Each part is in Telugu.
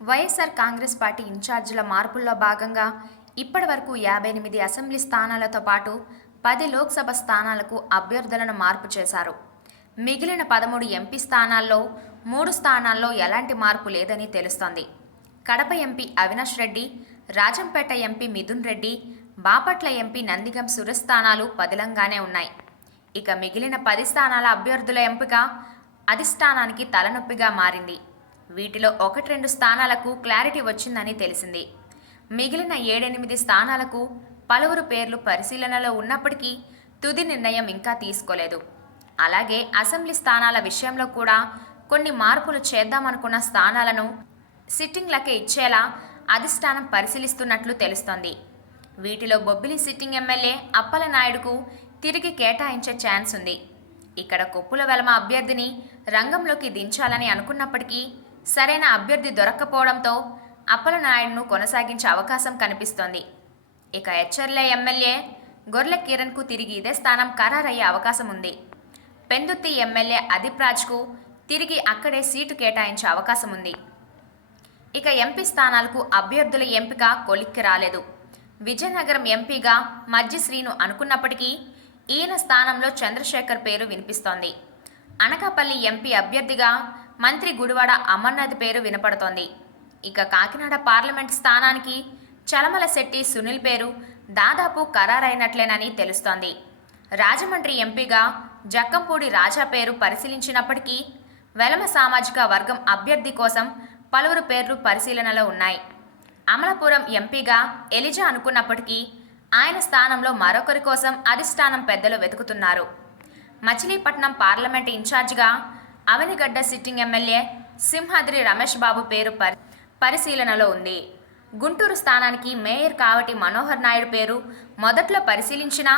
వైఎస్ఆర్ కాంగ్రెస్ పార్టీ ఇన్ఛార్జీల మార్పుల్లో భాగంగా ఇప్పటివరకు యాభై ఎనిమిది అసెంబ్లీ స్థానాలతో పాటు పది లోక్సభ స్థానాలకు అభ్యర్థులను మార్పు చేశారు. మిగిలిన పదమూడు ఎంపీ స్థానాల్లో మూడు స్థానాల్లో ఎలాంటి మార్పు లేదని తెలుస్తోంది. Kadapa MP Avinash Reddy Rajampet MP Mithun Reddy Bapatla MP Nandigam Suresh స్థానాలు పదిలంగానే ఉన్నాయి. ఇక మిగిలిన పది స్థానాల అభ్యర్థుల ఎంపిక అధిష్టానానికి తలనొప్పిగా మారింది. వీటిలో ఒకటి రెండు స్థానాలకు క్లారిటీ వచ్చిందని తెలిసింది. మిగిలిన ఏడెనిమిది స్థానాలకు పలువురు పేర్లు పరిశీలనలో ఉన్నప్పటికీ తుది నిర్ణయం ఇంకా తీసుకోలేదు. అలాగే అసెంబ్లీ స్థానాల విషయంలో కూడా కొన్ని మార్పులు చేద్దామనుకున్న స్థానాలను సిట్టింగ్లకే ఇచ్చేలా అధిష్టానం పరిశీలిస్తున్నట్లు తెలుస్తోంది. వీటిలో బొబ్బిలి సిట్టింగ్ ఎమ్మెల్యే అప్పలనాయుడుకు తిరిగి కేటాయించే ఛాన్స్ ఉంది. ఇక్కడ కొప్పుల వెలమ అభ్యర్థిని రంగంలోకి దించాలని అనుకున్నప్పటికీ సరైన అభ్యర్థి దొరక్కపోవడంతో అప్పలనాయుడును కొనసాగించే అవకాశం కనిపిస్తోంది. ఇక హెచ్చర్ల ఎమ్మెల్యే గొర్రెల కిరణ్కు తిరిగి ఇదే స్థానం ఖరారయ్యే అవకాశం ఉంది. పెందుత్తి ఎమ్మెల్యే అదిప్రాజ్కు తిరిగి అక్కడే సీటు కేటాయించే అవకాశం ఉంది. ఇక ఎంపీ స్థానాలకు అభ్యర్థుల ఎంపిక కొలిక్కి రాలేదు. విజయనగరం ఎంపీగా మజ్జి శ్రీను అనుకున్నప్పటికీ ఈయన స్థానంలో చంద్రశేఖర్ పేరు వినిపిస్తోంది. అనకాపల్లి ఎంపీ అభ్యర్థిగా మంత్రి గుడివాడ అమర్నాథ్ పేరు వినపడుతోంది. ఇక కాకినాడ పార్లమెంట్ స్థానానికి చలమల శెట్టి సునీల్ పేరు దాదాపు ఖరారైనట్లేనని తెలుస్తోంది. రాజమండ్రి ఎంపీగా జక్కంపూడి రాజా పేరు పరిశీలించినప్పటికీ వెలమ సామాజిక వర్గం అభ్యర్థి కోసం పలువురు పేర్లు పరిశీలనలో ఉన్నాయి. అమలాపురం ఎంపీగా ఎలిజా అనుకున్నప్పటికీ ఆయన స్థానంలో మరొకరి కోసం అధిష్టానం పెద్దలు వెతుకుతున్నారు. మచిలీపట్నం పార్లమెంట్ ఇన్ఛార్జిగా అవనిగడ్డ సిట్టింగ్ ఎమ్మెల్యే సింహాద్రి రమేష్ బాబు పేరు పరి పరిశీలనలో ఉంది. గుంటూరు స్థానానికి మేయర్ కావటి మనోహర్ నాయుడు పేరు మొదట్లో పరిశీలించినా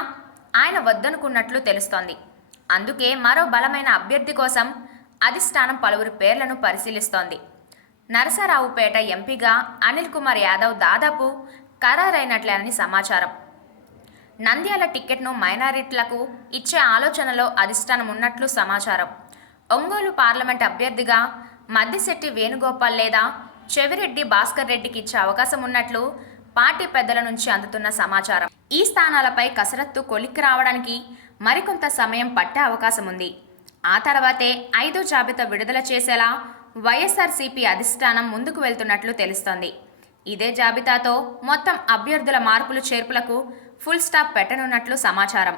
ఆయన వద్దనుకున్నట్లు తెలుస్తోంది. అందుకే మరో బలమైన అభ్యర్థి కోసం అధిష్టానం పలువురు పేర్లను పరిశీలిస్తోంది. నరసరావుపేట ఎంపీగా అనిల్ కుమార్ యాదవ్ దాదాపు ఖరారైనట్లేనని సమాచారం. నంద్యాల టికెట్ను మైనారిటీలకు ఇచ్చే ఆలోచనలో అధిష్టానం ఉన్నట్లు సమాచారం. ఒంగోలు పార్లమెంట్ అభ్యర్థిగా మద్దిశెట్టి వేణుగోపాల్ లేదా చెవిరెడ్డి భాస్కర్ రెడ్డికి ఇచ్చే అవకాశం ఉన్నట్లు పార్టీ పెద్దల నుంచి అందుతున్న సమాచారం. ఈ స్థానాలపై కసరత్తు కొలిక్కి రావడానికి మరికొంత సమయం పట్టే అవకాశం ఉంది. ఆ తర్వాతే ఐదో జాబితా విడుదల చేసేలా వైఎస్ఆర్సీపీ అధిష్టానం ముందుకు వెళ్తున్నట్లు తెలుస్తోంది. ఇదే జాబితాతో మొత్తం అభ్యర్థుల మార్పులు చేర్పులకు ఫుల్ స్టాప్ పెట్టనున్నట్లు సమాచారం.